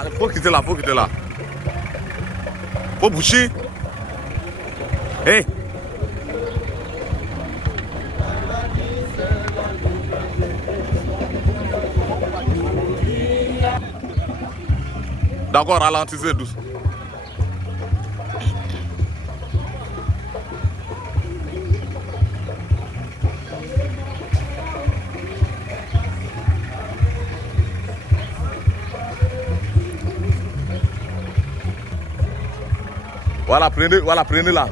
Ah, faut quitter là, faut quitter là. Faut boucher. Hé. D'accord, ralentissez doucement. Voilà, prenez là.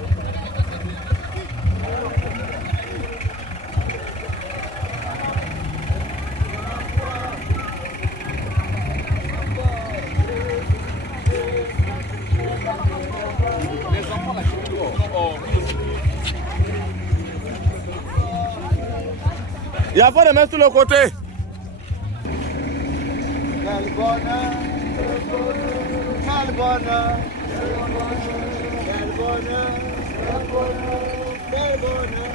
Il y a pas de mettre sur le côté. Quel bonheur, quel bonheur, quel bonheur, quel bonheur, quel bonheur,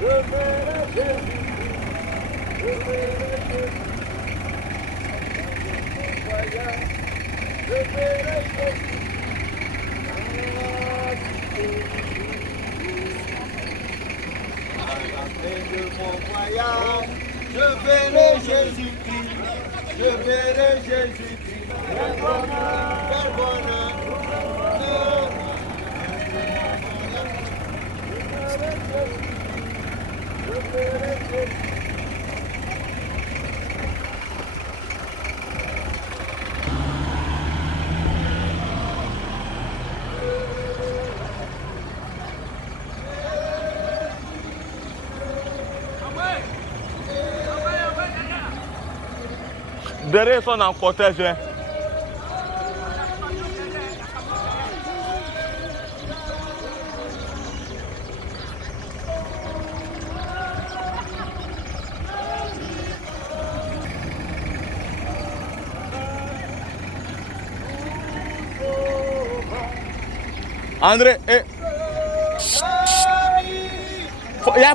je verrai Jésus, je verrai Jésus, je verrai Jésus. De mon voyage, je verrai Jésus-Christ, je verrai Jésus-Christ, quel bonheur, quel bonheur, je verrai Jésus. Derrière, ils sont en cortège. Hein. André, il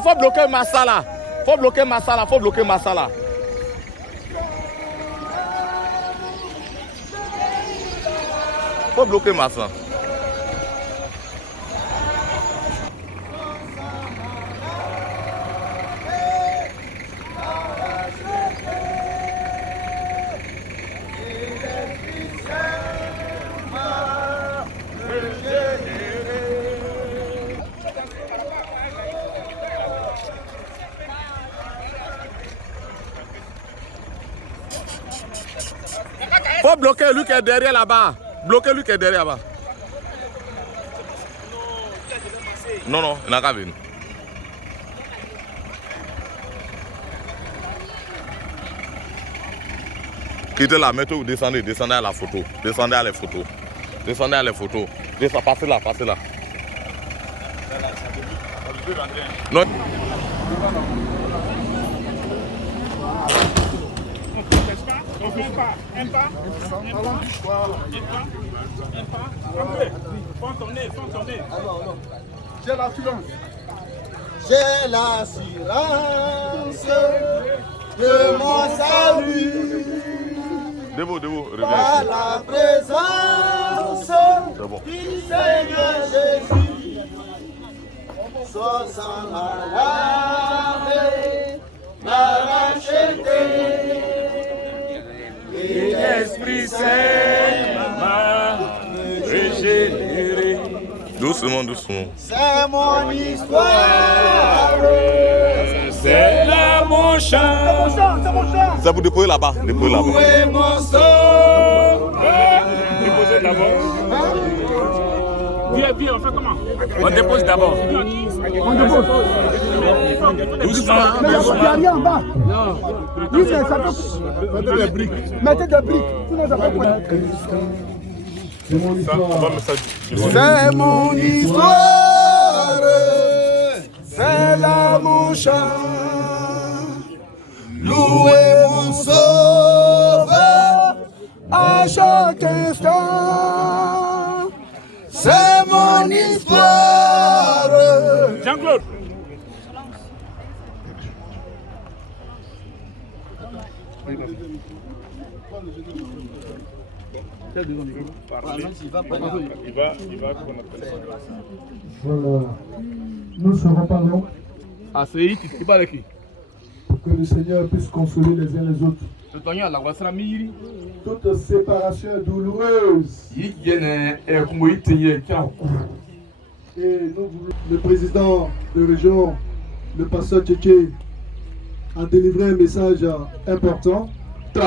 faut bloquer Massa là. Faut bloquer Massa là, faut bloquer Massa là. Faut bloquer Massa. Faut bloquer lui qui est derrière là-bas. Bloquez lui qui est derrière là-bas. Non, non, il n'a qu'à venir. Quittez là, mettez-vous, descendez à la photo. Descendez à les photos. Descendez à les photos. Passez là, passez là. Non. Un pas. J'ai l'assurance. J'ai l'assurance de mon salut. Debout, Par la présence du Seigneur Jésus. Son sang m'a lavé, m'a racheté. Et l'Esprit Saint m'a régénéré. Doucement, doucement. C'est mon histoire. C'est là mon chant. Ça vous déposez là-bas. Déposez là-bas. Où est mon sauveur? Déposez d'abord. Viens, on fait comment? On dépose d'abord. On dépose. Doucement. Mais il n'y a rien en bas. Oui, c'est ça. Mettez des briques. Sinon, ça va pas. C'est mon histoire. C'est là mon chant. Louez mon sauveur à chaque instant. C'est mon histoire. Jean-Claude. Voilà. Nous serons pas longs. Pour que le Seigneur puisse consoler les uns les autres. Toute séparation est douloureuse. Et nous, le président de région, le pasteur Tchéké, a délivré un message important. Pour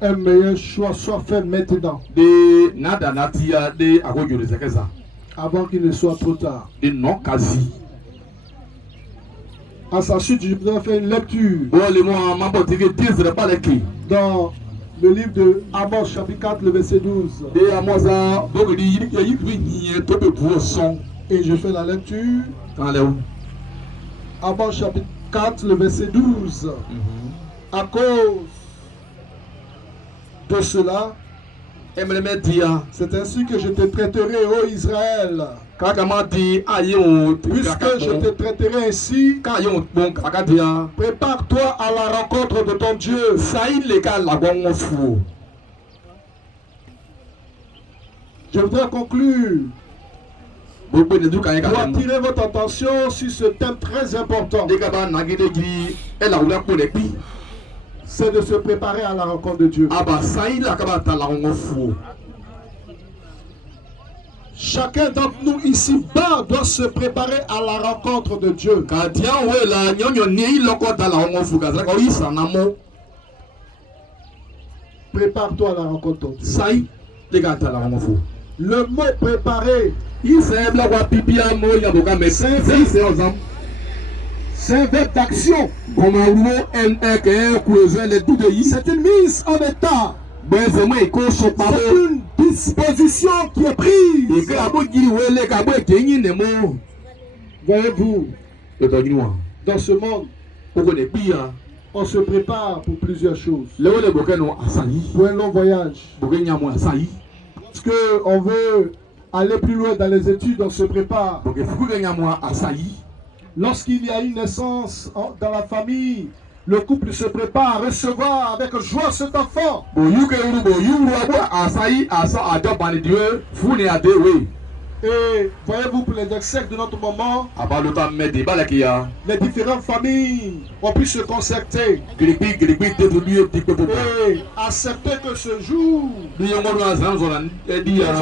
qu'un meilleur choix soit fait maintenant. Avant qu'il ne soit trop tard. À sa suite, je voudrais faire une lecture dans le livre de Amos, chapitre 4, le verset 12. Et je fais la lecture. Amos, chapitre 4, le verset 12. À cause de cela, c'est ainsi que je te traiterai, ô Israël. Puisque je te traiterai ainsi, prépare-toi à la rencontre de ton Dieu. Je voudrais conclure pour attirer votre attention sur ce thème très important. C'est de se préparer à la rencontre de Dieu. Chacun d'entre nous ici-bas doit se préparer à la rencontre de Dieu. Prépare-toi à la rencontre de Dieu. Le mot préparer, c'est un verbe d'action. C'est une mise en état. C'est une disposition qui est prise. Voyez-vous, dans ce monde, on se prépare pour plusieurs choses. Pour un long voyage. Parce qu'on veut aller plus loin dans les études, on se prépare. Lorsqu'il y a une naissance dans la famille, le couple se prépare à recevoir avec joie cet enfant. Et voyez-vous, pour les excecs de notre moment, les différentes familles ont pu se concerter et accepter que ce jour, les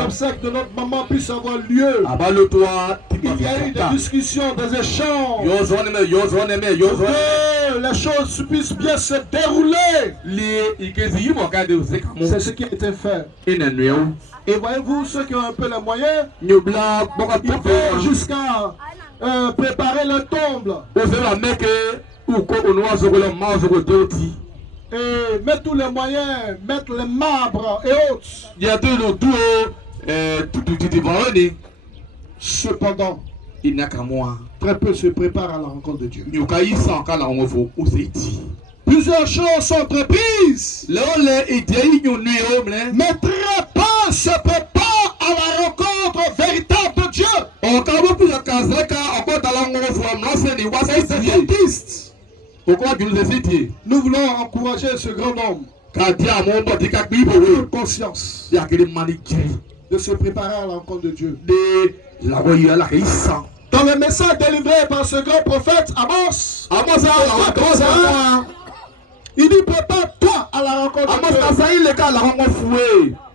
obsèques de notre maman puissent avoir lieu. Il y a eu des discussions, des échanges, pour que les choses puissent bien se dérouler. C'est ce qui a été fait. Et voyez-vous, ceux qui ont un peu les moyens, ils vont jusqu'à préparer le tombe. Et mettre tous les moyens, mettre les marbres et autres. Cependant, très peu se préparent à la rencontre de Dieu. Plusieurs choses sont entreprises, mais très peu se préparent à la rencontre véritable de Dieu. Nous voulons encourager ce grand homme de conscience de se préparer à la rencontre de Dieu. Dans le message délivré par ce grand prophète Amos, il dit prépare-toi à la rencontre de Dieu.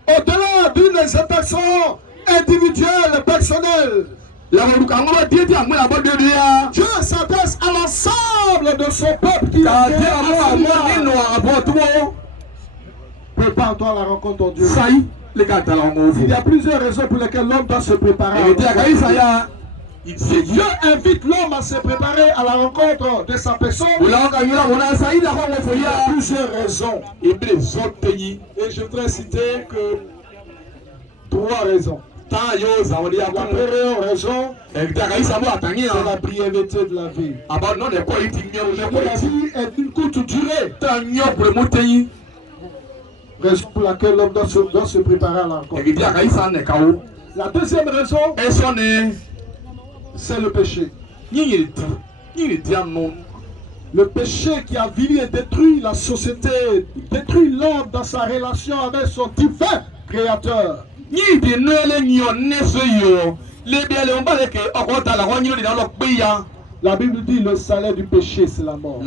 Au-delà d'une insatisfaction individuelle et personnelle, Dieu s'adresse à l'ensemble de son peuple qui prépare-toi à la rencontre de Dieu. Il y a plusieurs raisons pour lesquelles l'homme doit se préparer. Dieu invite l'homme à se préparer à la rencontre de sa personne. Il y a plusieurs raisons. Et je voudrais citer que 3 raisons. La première raison, c'est la brièveté de la vie. La vie est d'une courte durée. Raison pour laquelle l'homme doit se préparer à la rencontre. La deuxième raison, c'est le péché. Le péché qui avilit et détruit la société, détruit l'homme dans sa relation avec son divin créateur. La Bible dit le salaire du péché c'est la mort.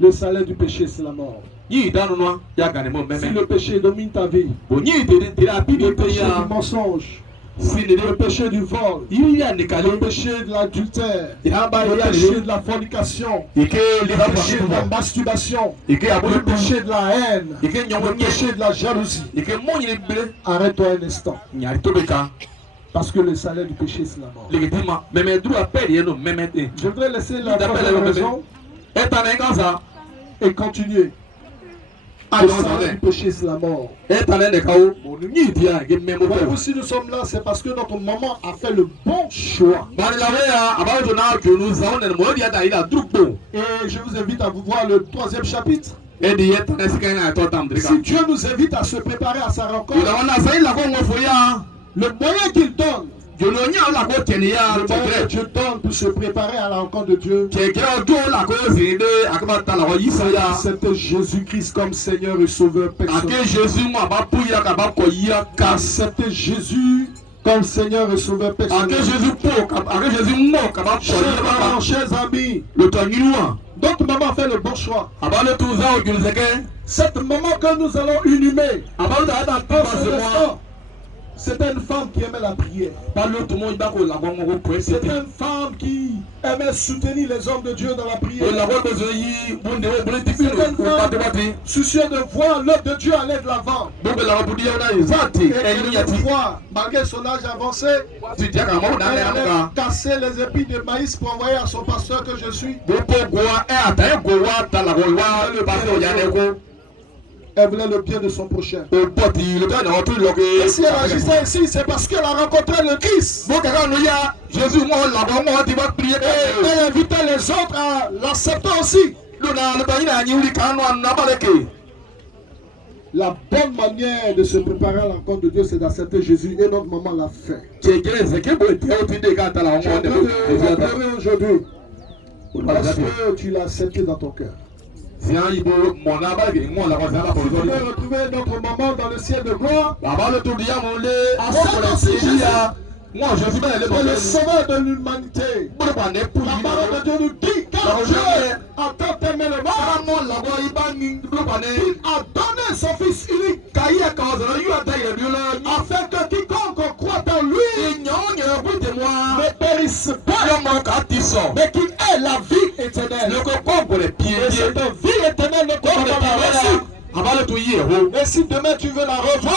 Le salaire du péché c'est la mort. Si le péché domine ta vie, le péché du mensonge, le péché du vol, le péché de l'adultère, le péché de la fornication, le péché de la masturbation, le péché de la haine, le péché de la jalousie, arrête-toi un instant. Parce que le salaire du péché c'est la mort. Je voudrais laisser la première raison et continuer. Le salaire du péché c'est la mort. Voyez-vous, si nous sommes là, c'est parce que notre maman a fait le bon choix. Et je vous invite à vous voir le 3e chapitre. Si Dieu nous invite à se préparer à sa rencontre, le moyen qu'il donne, le moyen que Dieu donne pour se préparer à la rencontre de Dieu, c'était Jésus-Christ comme Seigneur et Sauveur personnel. C'était Jésus comme Seigneur et Sauveur personnel. Chers amis, notre maman fait le bon choix. Cette maman que nous allons inhumer, c'était une femme qui aimait la prière. C'était une femme qui aimait soutenir les hommes de Dieu dans la prière. C'était une femme soucieuse de voir l'œuvre de Dieu aller de l'avant. Et de voir, malgré son âge avancé, elle allait casser les épis de maïs pour envoyer à son pasteur que je suis. Elle voulait le bien de son prochain. Et si elle agissait ici, c'est parce qu'elle a rencontré le Christ. Et elle invitait les autres à l'accepter aussi. La bonne manière de se préparer à la rencontre de Dieu, c'est d'accepter Jésus. Et notre maman l'a fait. Tu es aujourd'hui parce que tu l'as accepté dans ton cœur. Vous pouvez retrouver notre maman dans le ciel de gloire. Le sauveur de l'humanité. La parole de Dieu nous dit car Dieu a tant aimé le monde, il a donné son Fils unique afin que quiconque croit en lui ne périsse pas, mais qu'il ait la vie éternelle. Et cette vie éternelle ne comprend pas. Et si demain tu veux la revoir,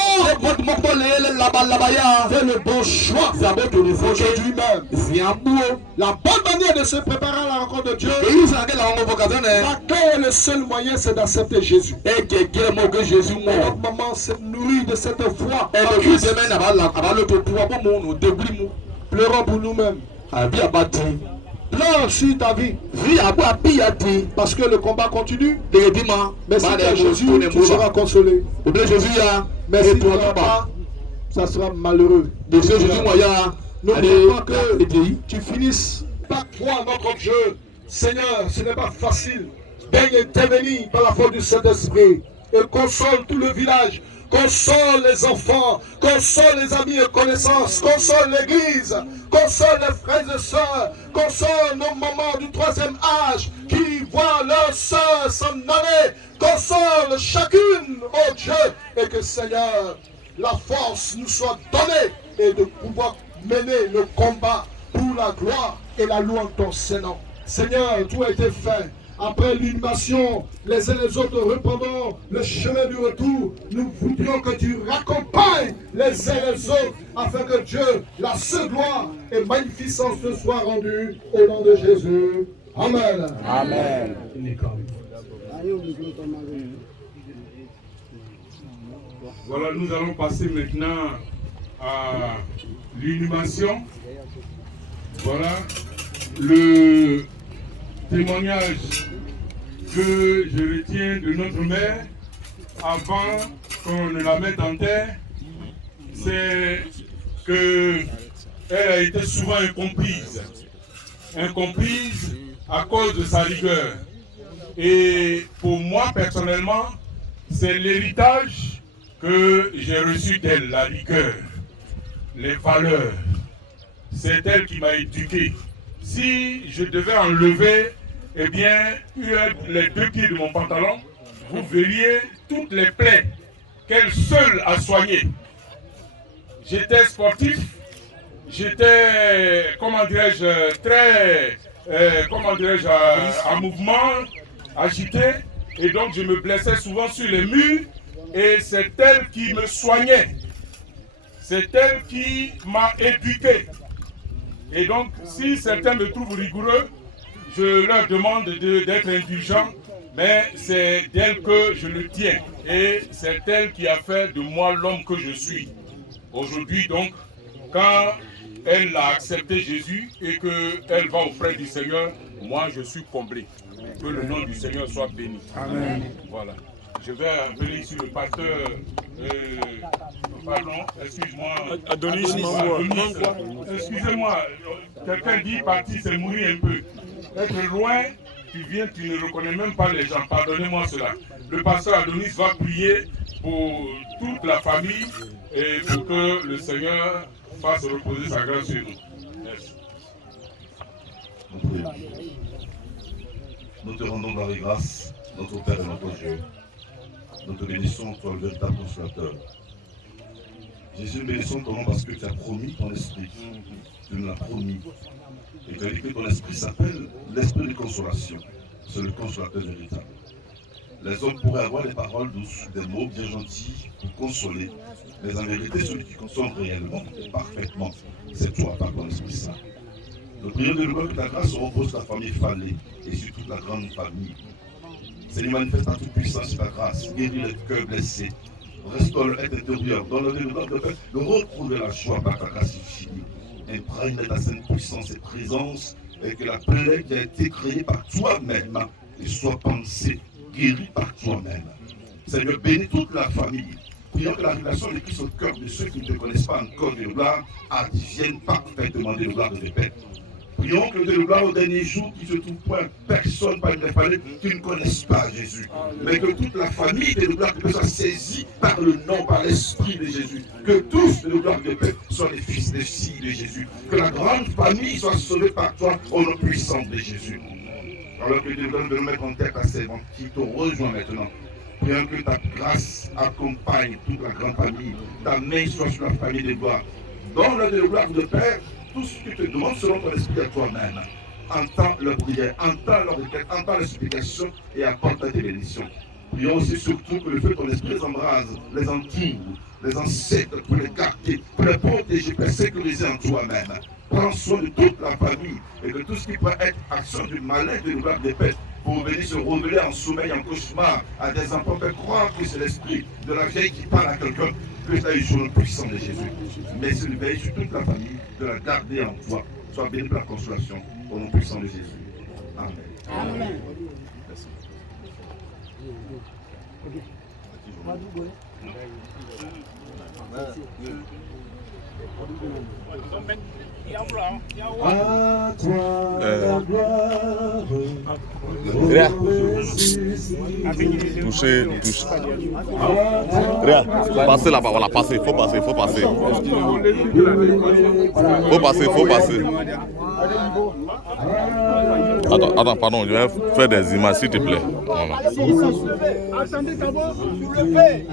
fais le bon choix aujourd'hui même. La bonne manière de se préparer à la rencontre de Dieu, la clé et le seul moyen, c'est d'accepter Jésus. Notre maman s'est nourrie de cette foi. Pleurons pour nous-mêmes. Pleure sur ta vie. Parce que le combat continue. Mais si tu as Jésus, tu seras consolé. Mais si tu n'as pas, ça sera malheureux. Nous ne voulons pas que tu finisses par croire notre Dieu. Seigneur, ce n'est pas facile. Daigne intervenir par la force du Saint-Esprit et console tout le village. Console les enfants, console les amis et connaissances, console l'église, console les frères et sœurs, console nos mamans du 3e âge qui voient leurs sœurs s'en aller, console chacune, oh Dieu, et que Seigneur, la force nous soit donnée et de pouvoir mener le combat pour la gloire et la louange de ton Saint-Nom. Seigneur, tout a été fait. Après l'inhumation, les uns et les autres reprendront le chemin du retour. Nous voudrions que tu raccompagnes les uns et les autres afin que Dieu, la seule gloire et magnificence te soient rendues au nom de Jésus. Amen. Amen. Voilà, nous allons passer maintenant à l'inhumation. Voilà le témoignage que je retiens de notre mère avant qu'on ne la mette en terre, c'est qu'elle a été souvent incomprise. incomprise à cause de sa rigueur. Et pour moi, personnellement, c'est l'héritage que j'ai reçu d'elle, la rigueur, les valeurs. C'est elle qui m'a éduqué. Si je devais enlever, eh bien, les 2 pieds de mon pantalon, vous verriez toutes les plaies qu'elle seule a soignées. J'étais sportif, j'étais, comment dirais-je, très, en mouvement, agité, et donc je me blessais souvent sur les murs, et c'est elle qui me soignait. C'est elle qui m'a éduqué. Et donc, si certains me trouvent rigoureux, je leur demande d'être indulgents, mais c'est d'elle que je le tiens. Et c'est elle qui a fait de moi l'homme que je suis. Aujourd'hui, donc, quand elle a accepté Jésus et qu'elle va auprès du Seigneur, moi je suis comblé. Que le nom du Seigneur soit béni. Amen. Voilà. Je vais appeler ici le pasteur, pardon, excuse-moi. Adonis. Excusez-moi, quelqu'un dit partir, c'est mourir un peu. Être loin, tu viens, tu ne reconnais même pas les gens. Pardonnez-moi cela. Le pasteur Adonis va prier pour toute la famille et pour que le Seigneur fasse reposer sa grâce sur nous. Merci. Nous te rendons dans les grâces, notre Père et notre Dieu. Nous te bénissons, toi, le véritable consolateur. Jésus, nous bénissons ton nom parce que tu as promis ton esprit. Tu nous l'as promis. Et tu as dit que ton esprit s'appelle l'esprit de consolation. C'est le consolateur véritable. Les hommes pourraient avoir des paroles douces, des mots bien gentils pour consoler. Mais en vérité, celui qui console réellement, parfaitement, c'est toi par ton Esprit Saint. Nous prions de nous que ta grâce repose sur la famille Fallé et sur toute la grande famille. Seigneur, manifeste ta toute puissance et ta grâce, guéris les cœurs blessés, restaure le être intérieur, donne-leur de paix, de retrouver la joie par ta grâce infinie. Imprègne ta sainte puissance et présence, et que la plaie qui a été créée par toi-même soit pensée, guérie par toi-même. Seigneur, bénis toute la famille. Prions que la révélation de Christ au cœur de ceux qui ne te connaissent pas encore de gloire advienne parfaitement de gloire de paix. Prions que de gloire au dernier jour, qu'il ne se trouve point personne parmi les familles qui ne connaissent pas Jésus. Mais que toute la famille de gloire de paix soit saisie par le nom, par l'esprit de Jésus. Que tous de gloire de paix soient les fils des filles de Jésus. Que la grande famille soit sauvée par toi au nom puissant de Jésus. Alors que Dieu donne de nous mettre en tête à ces vents qui te rejoint maintenant. Prions que ta grâce accompagne toute la grande famille. Ta main soit sur la famille de gloire. Donne-leur de gloire de paix. Tout ce que tu te demandes selon ton esprit à toi-même. Entends leur prière, entends leur requête, entends les supplications et apporte tes bénédictions. Prions aussi surtout que le feu de ton esprit les embrase, les entoure, les encèdre pour les garder, pour les protéger, pour les sécuriser en toi-même. Prends soin de toute la famille et que tout ce qui peut être action du malin de gloire des paix pour venir se révéler en sommeil, en cauchemar à des enfants, fait croire que c'est l'esprit de la vieille qui parle à quelqu'un, que ça est sur le puissant de Jésus. Mais se veille sur toute la famille, de la garder en toi. Sois béni par la consolation au nom puissant de Jésus. Amen. Amen. À toi la gloire. Touchez. Rien. Passez là-bas, voilà, passez, faut passer. Faut passer. Attends, pardon, je vais faire des images, s'il te plaît. Voilà. Attendez d'abord, soulevez.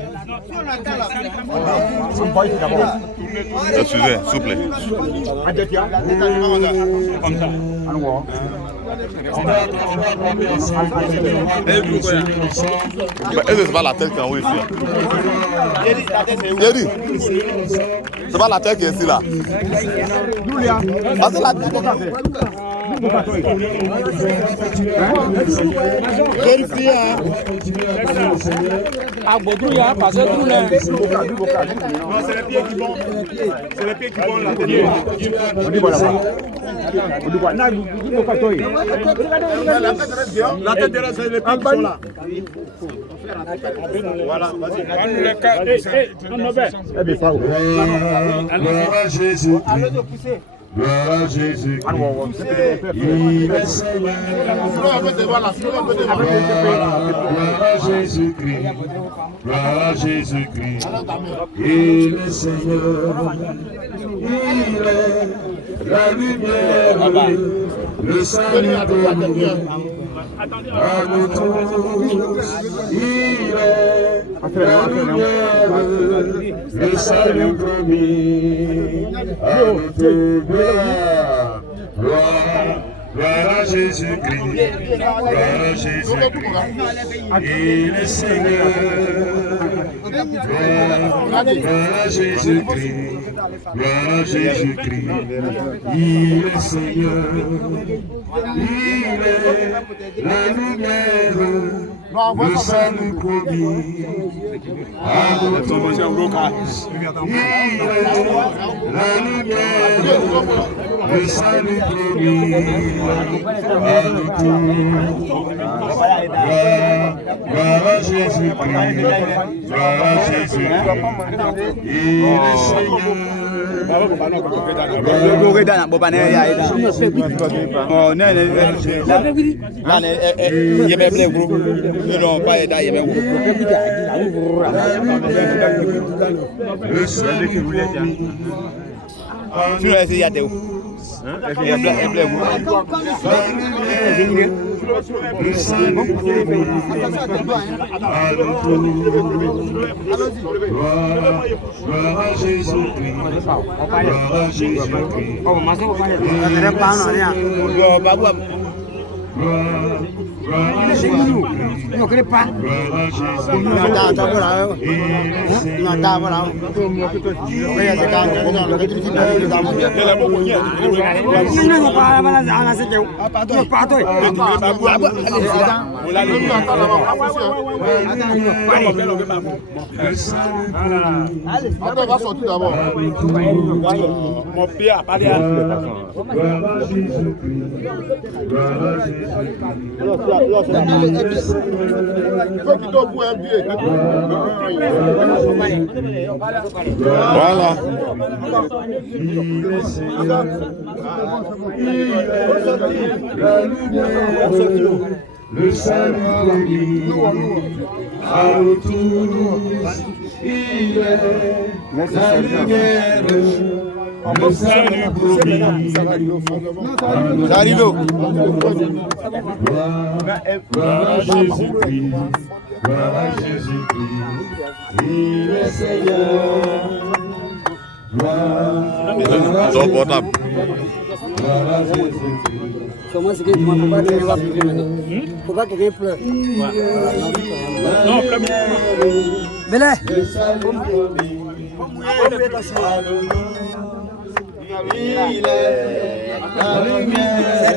Excusez, s'il vous plaît. Est-ce que c'est pas la tête qui est en haut ici? C'est pas la tête qui est ici là. Parce que la tête. C'est les pieds qui vont. C'est les pieds qui vont la la tête de la c'est les pieds qui sont là. Voilà, vas-y. Jésus. Gloire à Jésus-Christ. Il est Seigneur. Gloire à Jésus-Christ. Gloire à Jésus-Christ. Il est Seigneur. Il est la lumière. Le salut promis à nous tous. Il est la lumière. Le salut promis à nous tous. Gloire à Jésus-Christ, gloire à Jésus-Christ, il est Seigneur. Gloire à Jésus-Christ, gloire à Jésus-Christ, il est Seigneur. Il est la lumière, le salut promis à nous tous. Il est la lumière, le salut promis à nous tous. Gloire à Jésus-Christ, gloire à Jésus-Christ, il est Seigneur. Ne connais pas. On va sortir d'abord. Mon pied a pas l'air. Voilà. Le salut promis à nous tous, il est la lumière. Le salut promis à nous tous. Gloire à Jésus-Christ, gloire à Jésus-Christ, il est Seigneur. Gloire Ton portable. à Jésus-Christ. Comment c'est que tu m'as pas qu'il va pleurer maintenant? Faut pas que quelqu'un pleure. Non, pleure. Belé. Il est la lumière.